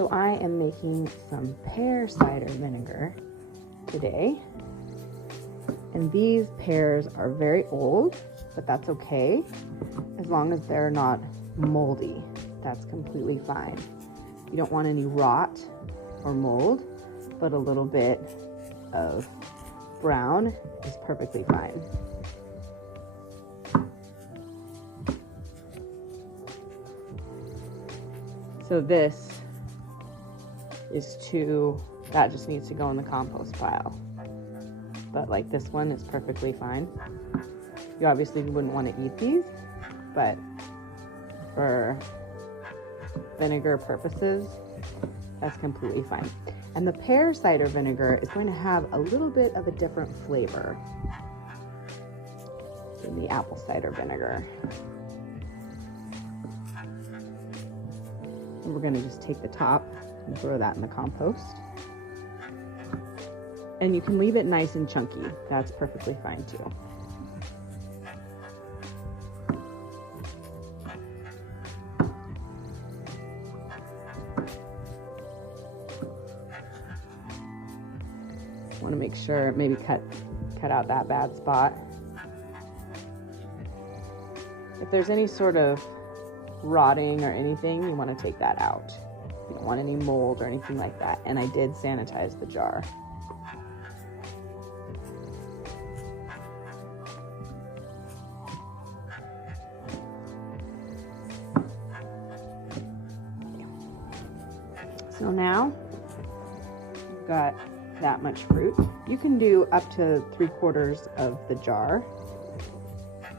So I am making some pear cider vinegar today. And these pears are very old, but that's okay. As long as they're not moldy, that's completely fine. You don't want any rot or mold, but a little bit of brown is perfectly fine. So this is that just needs to go in the compost pile. But like this one is perfectly fine. You obviously wouldn't want to eat these, but for vinegar purposes, that's completely fine. And the pear cider vinegar is going to have a little bit of a different flavor than the apple cider vinegar. And we're going to just take the top and throw that in the compost. And you can leave it nice and chunky. That's perfectly fine too. Want to make sure, maybe cut out that bad spot. If there's any sort of rotting or anything, you want to take that out. You don't want any mold or anything like that. And I did sanitize the jar. So now we've got that much fruit. You can do up to 3/4 of the jar.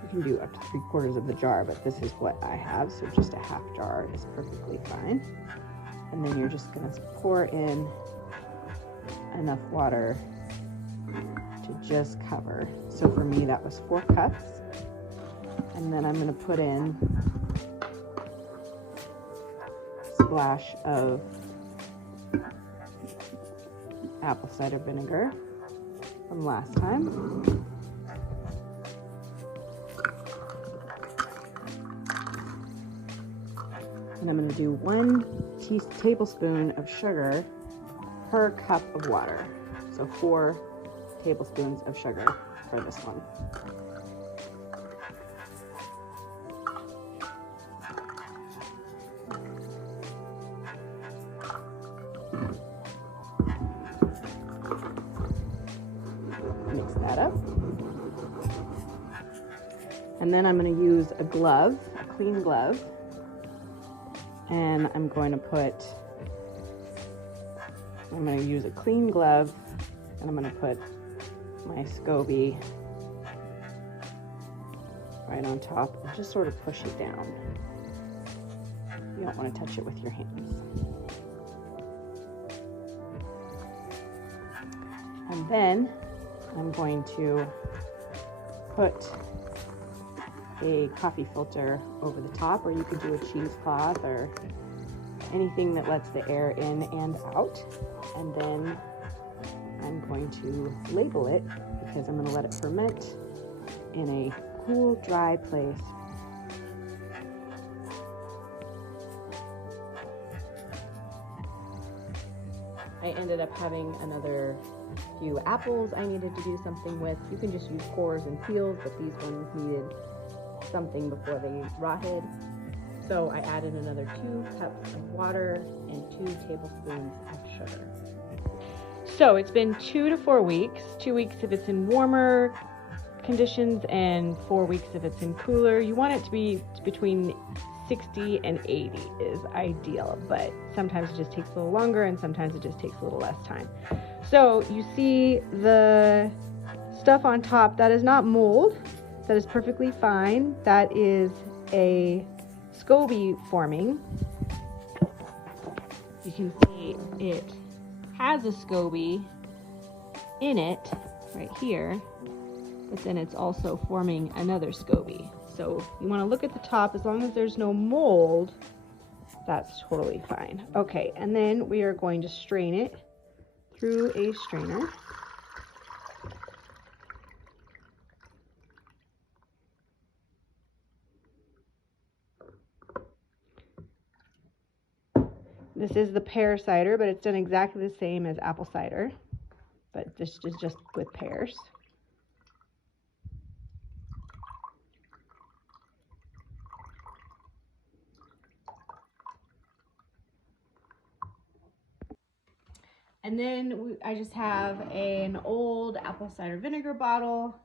You can do up to 3/4 of the jar, but this is what I have, so just a half jar is perfectly fine. And then you're just going to pour in enough water to just cover. So for me, that was 4 cups. And then I'm going to put in a splash of apple cider vinegar from last time. And I'm going to do 1 tablespoon of sugar per cup of water. So 4 tablespoons of sugar for this one. Mix that up. And then I'm going to use a glove, a clean glove, and I'm going to use a clean glove, and I'm going to put my SCOBY right on top and just sort of push it down. You don't want to touch it with your hands. And then I'm going to put a coffee filter over the top, or you could do a cheesecloth or anything that lets the air in and out. And then I'm going to label it because I'm going to let it ferment in a cool, dry place. I ended up having another few apples I needed to do something with. You can just use cores and peels, but these ones needed something before they rotted. So I added another 2 cups of water and 2 tablespoons of sugar. So it's been 2 to 4 weeks. 2 weeks if it's in warmer conditions and 4 weeks if it's in cooler. You want it to be between 60 and 80 is ideal, but sometimes it just takes a little longer and sometimes it just takes a little less time. So you see the stuff on top, that is not mold. That is perfectly fine. That is a SCOBY forming. You can see it has a SCOBY in it right here, but then it's also forming another SCOBY. So you want to look at the top. As long as there's no mold, that's totally fine. Okay, and then we are going to strain it through a strainer. This is the pear cider, but it's done exactly the same as apple cider, but this is just with pears. And then I just have an old apple cider vinegar bottle.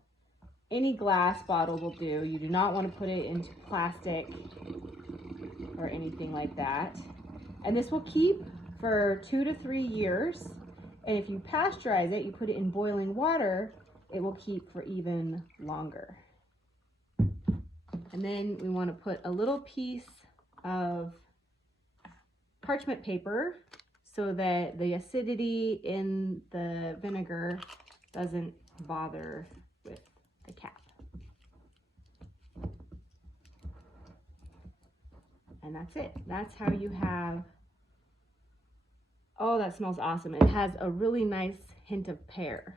Any glass bottle will do. You do not want to put it into plastic or anything like that. And this will keep for 2 to 3 years. And if you pasteurize it, you put it in boiling water, it will keep for even longer. And then we want to put a little piece of parchment paper so that the acidity in the vinegar doesn't bother with the cap. And that's it. That's how you have, oh, that smells awesome. It has a really nice hint of pear.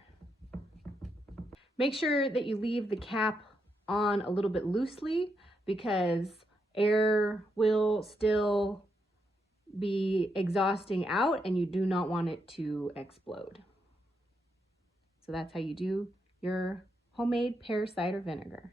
Make sure that you leave the cap on a little bit loosely because air will still be exhausting out and you do not want it to explode. So that's how you do your homemade pear cider vinegar.